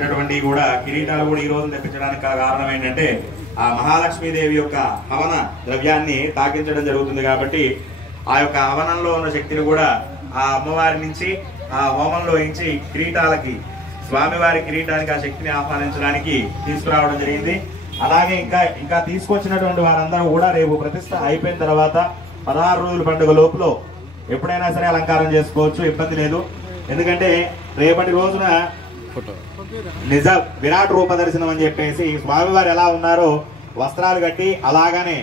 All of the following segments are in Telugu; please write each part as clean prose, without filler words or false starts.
కూడా కిరీటాలు కూడా ఈ రోజు తెప్పించడానికి కారణం ఏంటంటే ఆ మహాలక్ష్మీదేవి యొక్క హవన ద్రవ్యాన్ని తాకించడం జరుగుతుంది కాబట్టి ఆ యొక్క హవనంలో ఉన్న శక్తిని కూడా ఆ అమ్మవారి నుంచి ఆ హోమంలో నుంచి కిరీటాలకి స్వామివారి కిరీటానికి ఆ శక్తిని ఆహ్వానించడానికి తీసుకురావడం జరిగింది. అలాగే ఇంకా తీసుకొచ్చినటువంటి వారందరూ కూడా రేపు ప్రతిష్ట అయిపోయిన తర్వాత 16 రోజుల పండుగ లోపల ఎప్పుడైనా సరే అలంకారం చేసుకోవచ్చు, ఇబ్బంది లేదు. ఎందుకంటే రేపటి రోజున నిజ విరాట్ రూప దర్శనం అని చెప్పేసి స్వామివారు ఎలా ఉన్నారో వస్త్రాలు కట్టి అలాగానే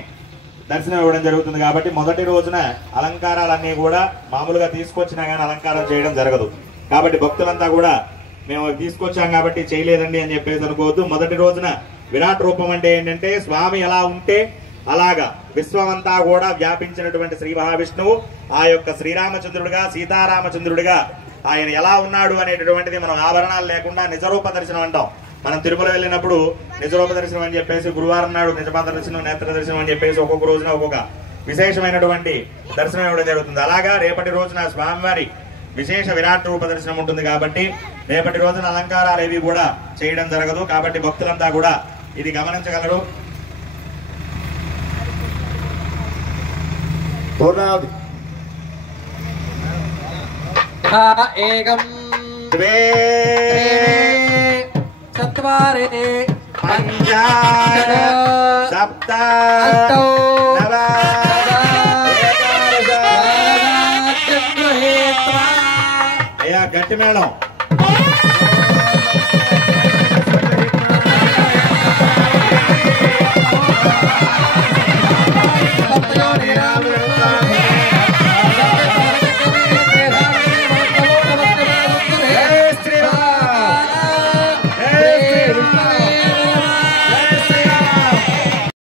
దర్శనం ఇవ్వడం జరుగుతుంది. కాబట్టి మొదటి రోజున అలంకారాలన్నీ కూడా మామూలుగా తీసుకొచ్చినా గానీ అలంకారం చేయడం జరగదు. కాబట్టి భక్తులంతా కూడా మేము తీసుకొచ్చాం కాబట్టి చేయలేదండి అని చెప్పేసి అనుకోవద్దు. మొదటి రోజున విరాట్ రూపం అంటే ఏంటంటే స్వామి ఎలా ఉంటే అలాగా విశ్వమంతా కూడా వ్యాపించినటువంటి శ్రీ మహావిష్ణువు ఆ యొక్క శ్రీరామచంద్రుడిగా సీతారామచంద్రుడిగా ఆయన ఎలా ఉన్నాడు అనేటటువంటిది మనం ఆభరణాలు లేకుండా నిజరూప దర్శనం అంటాం. మనం తిరుమల వెళ్ళినప్పుడు నిజరూప దర్శనం అని చెప్పేసి గురువారం నాడు నిజపాద దర్శనం, నేత్ర దర్శనం అని చెప్పేసి ఒక్కొక్క రోజున ఒక్కొక్క విశేషమైనటువంటి దర్శనం ఇవ్వడం జరుగుతుంది. అలాగా రేపటి రోజున స్వామివారి విశేష విరాట్ రూప దర్శనం ఉంటుంది కాబట్టి రేపటి రోజున అలంకారాలు ఏవి కూడా చేయడం జరగదు. కాబట్టి భక్తులంతా కూడా ఇది గమనించగలరు. ఏకం ద్వే చత్వారి పంచ సప్త నవ అయ్యా గట్టి మేళం